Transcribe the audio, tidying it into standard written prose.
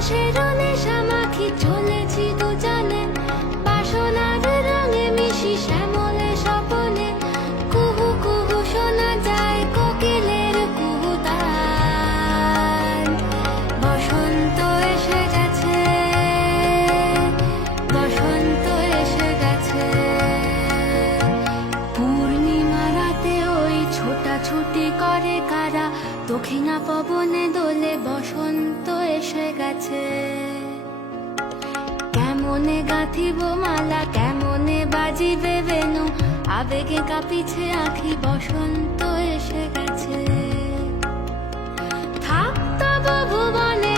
বাঁশের নেশা মাখি চলেছি দুজনে, বাসনার রঙে মিশি শ্যামলে স্বপনে। কুহু কুহু শোনা যায় কোকিলের কুহুতান। বসন্ত এসে গেছে, বসন্ত এসে গেছে। পূর্ণিমা রাতে ওই ছোটাছুটি করে কারা, দক্ষিণা পবনে দোলে বসন্ত এসে গেছে। কেমনে গাঁথিব মালা, কেমনে বাজিবে বেনু, আবেগে কাঁপিছে আঁখি, বসন্ত এসে গেছে। থাক তব ভুবনে